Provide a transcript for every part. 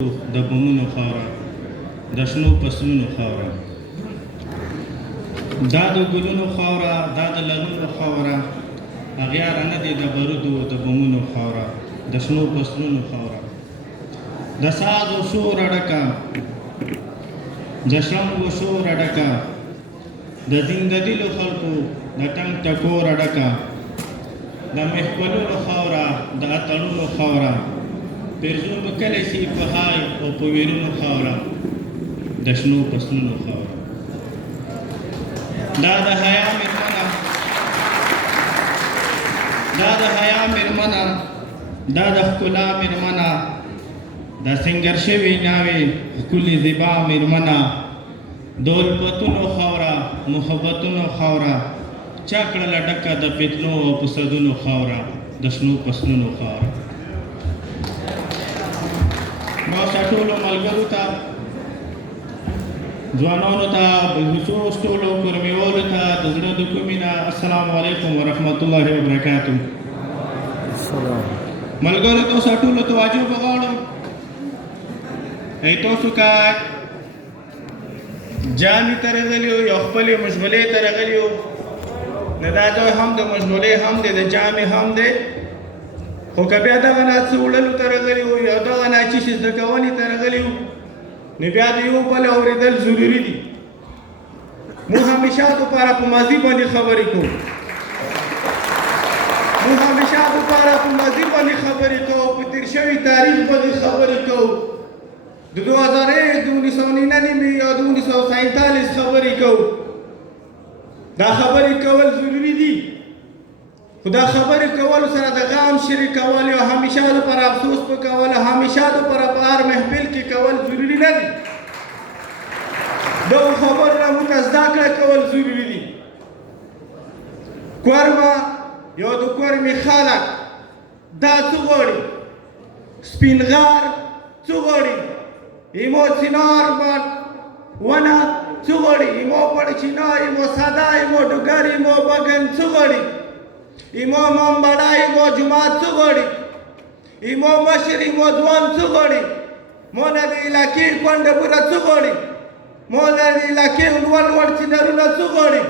د بمونو خاوره د شنو فصلونو خاوره دا د ګلونو خاوره دا د لرونو خاوره اغیار نه دی د بارودو د بمونو خاوره د شنو فصلونو خاوره د ساز و شور ډکه د شرنګ و شور ډکه د زنده دلو خلکو د ټنګ ټکور ډکه د محفلونو خاوره د اتڼونو خاوره پیرزونو کلی سي په های او په ویرونو خاوره د شنو فصلونو خاوره دا د حیا میرمنه دا د حیا میرمنه دا د ښکلا میرمنه د سنګر شوي ناوې ښکلې زیبا میرمنه د الفتونو خاوره محبتونو خاوره چا کړله ډکه د فتنو او فسادونو خاوره د شنو فصلونو خاوره باسا ټولو ملګرو ته ځوانانو ته بخصوص ټولو کورمیوالو ته د زړه د کومې نه السلام علیکم ورحمت الله وبرکاتو ملګرو تاسو ټولو ته واجب غواړم تاسو که جامې ته راغلي یو یا خپلې مشغلې ته راغلي یو نو دا ځای هم د مشغلې هم دی د جامې هم دی خو که بیا دغه نه څه وړلو ته راغلي وو یا دغه نه چې شي زده کوونې ته راغلي وو نو بیا د یو بل اورېدل ضروري دي موږ همیشه دپاره په ماضي باندې خبرې کوو موږ همیشه دپاره په ماضي باندې خبرې کوو په تېر شوي تاریخ باندې خبرې کوو د 2001 د 1999 یا د 1947 خبرې کوو دا خبرې کول ضروري دي خو دا خبرې کولو سره د غم شریکول یا همیشه دپاره افسوس په کول همیشه دپاره په هر محفل کې کول ضروري نه دي دغو خبرو نه موږ زده کړه کول ضروري دي کورمه یا د کورمې خلک دا څه غواړي سپین غر څه غواړي ایمو چنار ونه څه غواړي ایمو پړچینا ایمو ساده ایمو ډوګر ایمو بګن څه غواړي ایمو مامبڑا ایمو جماعت څه غواړي ایمو مشر ایمو ځوان څه غواړي موږ د علاقې کونډه بوره څه غواړي موږ د علاقې لوړ لوړ چینرونه څه غواړي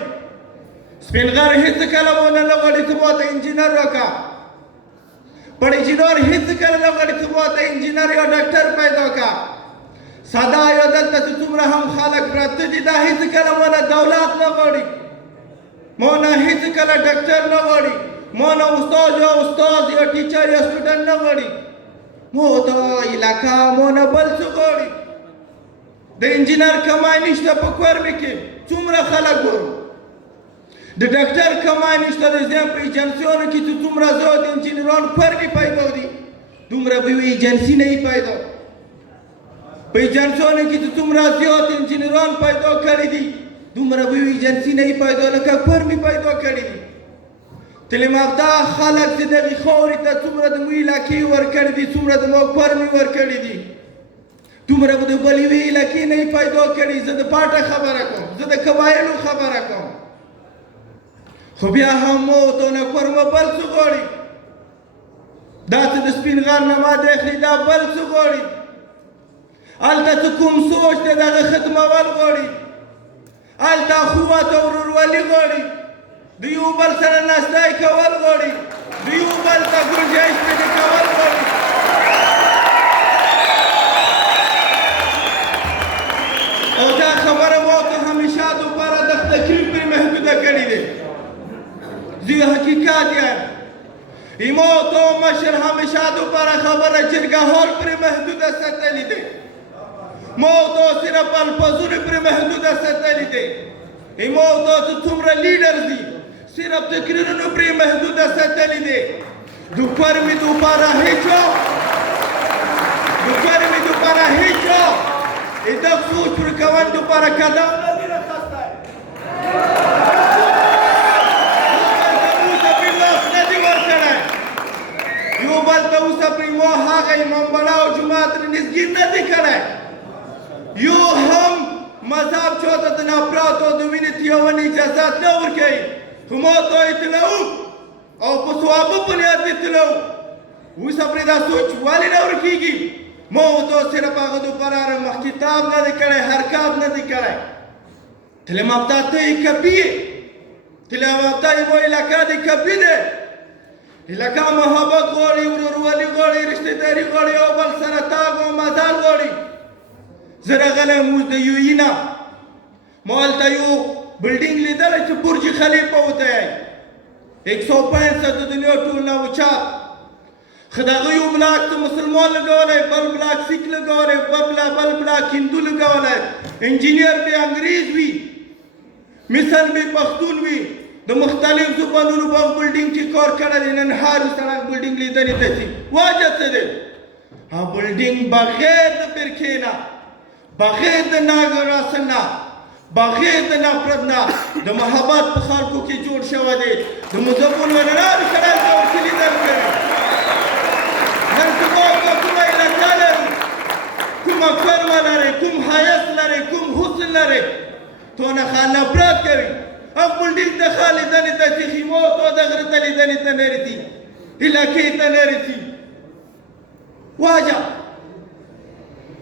سپین غر هېڅ کله مو نه غواړي ته مو ته انجینر وکړه پړچینار هېڅ کله نه غواړي ته مو ته انجینر یا ډاکټر پیدا کړه ساده یا دلته چې څومره هم خلک پراته دي دا هېڅ کله مو نه دولت نه غواړي مو نه هېڅ کله ډاکټر نه غواړي مو نه استاد یا ټیچر یا سټوډنټ نه غواړي مو ته علاقه مو نه بل څه غواړي د انجینر کمای نشته په کورمې کې څومره خلک ګورو د ډاکټر کمای نشته د ځان په ایجنسیونو کې چې څومره زیات انجینران کورمې پیدا دي دومره به یې ایجنسي نه وي پیدا په ایجنسیونو کې چې څومره زیات انجینران پیدا کړي دي دومره به یې ایجنسي نه وي پیدا لکه کورمې پیدا کړي دي تعلیم یافته خلک چې دغې خاورې ته څومره د مو علاقې ورکړي دي څومره د مو کورمې ورکړي دي دومره به د بل یوې علاقې نه یې پیدا کړي زه د پاټه خبره کوم زه د قبایلو خبره کوم خو بیا هم مو ته نه کورمه بل څه غواړي دا چې د سپین غر نه ماده اخلي دا بل څه غواړي هلته چې کوم سوچ دی دغه ختمول غواړي هلته اخوت او ورورولي غواړي د یو بل سره ناستی کول غواړي د یو بل ته ګنجایش پیدا کول غواړي او دا خبره مو ته همیشه دپاره د تقریر پرې محدوده کړې دی زه حقیقت یم ایمو تو مشر همیشه دپاره خبره جرګهار پرې محدوده ساتلې دی مو تو صرف الفاظونه پرې محدوده ساتلې دی ایمو تو چې څومره لیډرز دي صرف تقریرونو پرې محدوده ساتلې دی د کورمې دپاره هیچا دغه سوچ ورکول دپاره قدم نه دی راخستی یو بل ته اوسه پرې یوه هغه امامبړه او جومات نږدې نه دی کړی یو هم مذهب چاته د نفرت او د وینې تویونې اجازت نه ورکوي خو ما ته اطلاع او په ثوابه بنیاد اطلاع اوسه پرې دا سوچ ولې نه ورکېږي مو تو صرف هغه دوپاره مخ کتاب نه دی کړی حرکات نه دی کړی تلمابطه ای کپی تلمابطه ای مو علاقه دی کپی دی علاقه محبت غواړي ورورولي غواړي رشتهداري غواړي او بل سره تاګ او مزال غواړي زه راغلی موږ د یو نه مو هلته یو بلډینګ لیدلی چې برج خلیفه ورته یی 165 د دنیا ټول نه اوچات خو د هغه یو بلاک ته مسلمان لګولی بل بلاک سیک لګولی بل بلاک هندو لګولی انجینیر به انګریز وي مثل به پښتون وي د مختلف زبانونو په بلډینګ کې کار کړی دی نن هر سړک بلډینګ لیدلی ته شي وجه څه دی ها بلډینګ بغیر د فرقې نه بغیر د ناګراسن نه بغیر د نفرت نه د محبت په خلکو کې جوړ شوی دی د مذهبونو رڼاوې سره جوړ چې لیدل کوي نن زموږ کومه علاقه لري کومه فرمه لري کوم حیث لري کوم حسن لري تو نه خال نفرت کوي هم بلډینګ ته ښه لیدنې ته چې خیمو تو د غره ته لیدنې ته نه رسي علاقې ته نه رسي واجه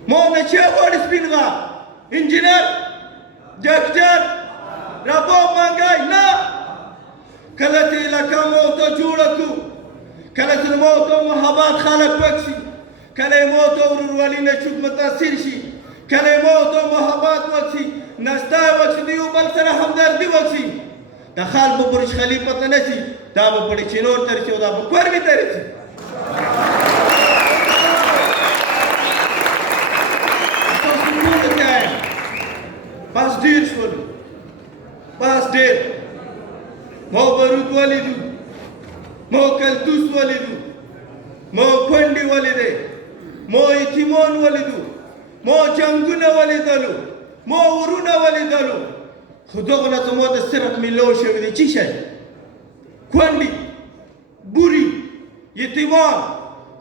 مو نه چې غواړي سپین غا انجینر ډاکټر رباب منګی نه کله چې علاقه مو ته جوړه کړو کله چې مو ته محبت خلک پک شي کله مو ته ورورولي نه چوک متاثر شي کله مو ته محبت وکړي نستا وکړي د یو بل سره همدردي وکړي د خال په برج خلیفه ته نه شي دا به په چینور ته رسي او دا به کورمې ته رسي تاسو ټولو ته بس ډېر شولو بس ډېر مو بروت ولیدو مو کلتوس ولیدو مو کونډې ولیدې مو یتیمان ولیدو مو جنګونه ولیدلو مو ورونه ولیدلو خو دغو نه زموږ د صرف میلو شوي دي څه شی کونډې بوري یتیمان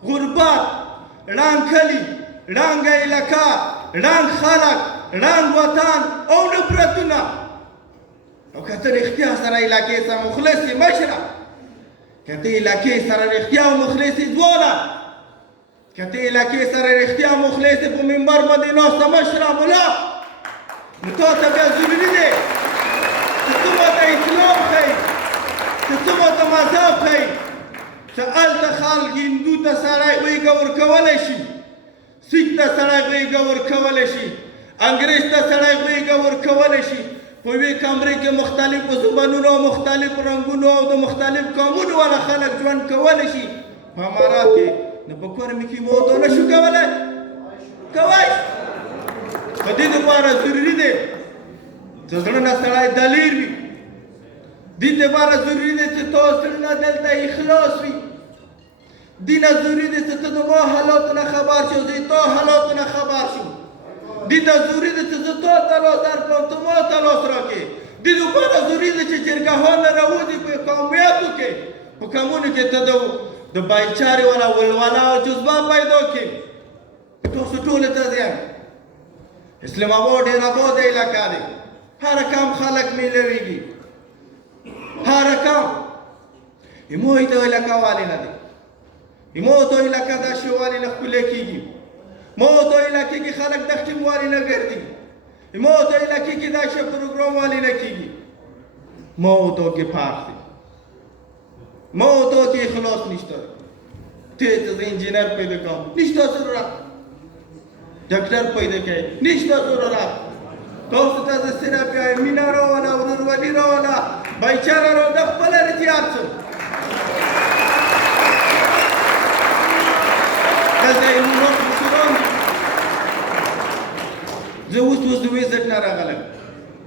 غربت ړنګ کلي ړنګه علاقه ړنګ خلک ړنګ وطن او نفرتونه او که ته رښتیا سره علاقې سره مخلص یې مشره که ته علاقې سره رښتیا او مخلص یې ځوانه که ته علاقې سره رښتیا او مخلص یې په منبر باندې ناسته مشره ملا نو تا ته بیا ضروري دی چې ته ماته اسلام ښیي چې ته ماته مذهب ښیي چې هلته خلک هندو ته سړی غېږه ورکولی شي سیک ته سړی غېږه ورکولی شي انګریز ته سړی غېږه ورکولی شي په یوې کمرې کې مختلفو زبانونو او مختلفو رنګونو او د مختلف قومونو والا خلک ژوند کولی شي په امارات کې نو په کورمې کې مو ته نه شو کولی کوی په دې دپاره ضروري دی چې زړه نه سړی دلیر وي دې دپاره ضروري دی چې تا زړه نه دلته اخلاص وي دې نه ضروري دی چې ته د ما حالاتو نه خبر شې او زه تا حالاتو نه خبر شو دې ته ضروري دی چې زه تا ته لاس درکړم ته ما ته لاس راکړې دې دپاره ضروري دی چې جرګهونه راوځي په قومیاتو کې په قومونو کې ته د بایچارې والا ولوله او جذبه پیدا کړې تاسو ټولو ته زیان اسلام آباد ډېر آباده علاقه دی هر کام خلک میلویږي هر کام ایمو ته علاقه والی نه دی ایمو ته علاقه داسې والی نه ښکلی کېږي مو ته علاقې کې خلک دښتې والی نه ګرځي ایمو ته علاقې کې داسې پروګرام والی نه کېږي مو ته کې پاک دی مو ته کې اخلاص نشته ته زه انجینر پیدا کوم نشته ضرورت ډاکټر پیدا کړئ نشته ضرورت تاسو ته زه صرف مینه راوله ورورولي راوله بایچاره را د خپله رتیار شم دلته امامات مشران زه اوس د ویزټ نه راغلم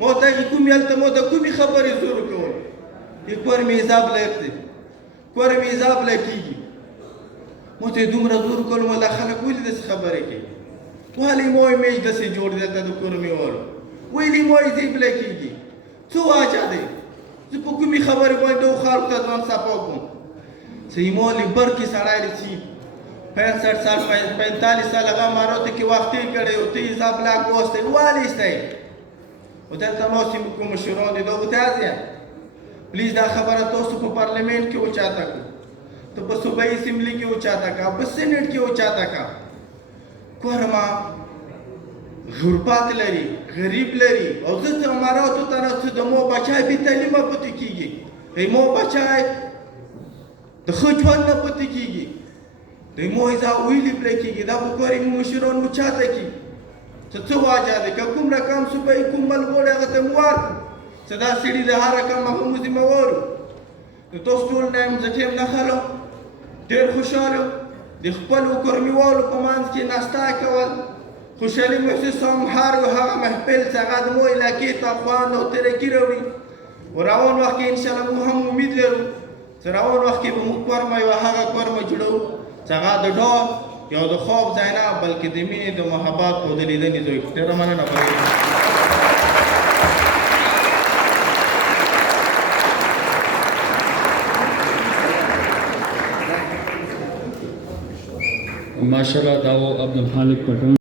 ما ته کومې هلته ما ته کومې خبرې زور کول کور مې حساب لایق دی کور مې حساب لایق کېږي ما ته دومره زور کول ما دا خلک ولې داسې خبرې کوي ولې مو امیج داسې جوړ دی دلته د کورمې والو ولې مو یې زیبلی کېږي څه واجه دی زه په کومې خبرې باندې و خلکو ته ځان صفا کړم صحیح ما لیبر کې سړی رسي 65 سال 45 سال هغه اماراتو کې وخت تېر کړی او ته حساب لاک واسطی ولې ایستی او دلته ناست یې کوم مشران دي دا به تاسې پلیز دا خبره تاسو په پارلیمنټ کې اوچاته کړو ته په صوبایي اسمبلي کې اوچاته کړه په سینټ کې اوچاته کړه کورما غربت لري، غریب لري، او زه څه اماراتو ته نه د مو بچای بې تعلیمه پاتې کېږي، د مو بچای د ښه ژوند نه پاتې کېږي، د مو ځا ویلې پرې کېږي، دا په کور یې مشران مو چاته کېږي. څه وجه ده؟ که کوم رقم صوبه کوم ملګری هغه ته مو ورکړو، څه دا سړي د هر رقم هغه مو ذمهوار وو. نو تاسو ټول نه یم زه ټیم نه خلم، ډېر خوشحاله د خپلو کورنیوالو په منځ کې ناسته کول، خوشحالي محسوسوم. هر یو هغه محفل چې هغه د مو علاقې ته خوند او ترقي راوړي. و روان وخت کې انشاءالله موږ هم امید لرو چې روان وخت کې به موږ کورمه یوه هغه کورمه جوړوو چې هغه د ډار یا د خوب ځای نه بلکې د مینې، د محبت او د لیدنې ځای. ډېره مننه. माशाल्लाह दावो अब्दुल खालिक पठान.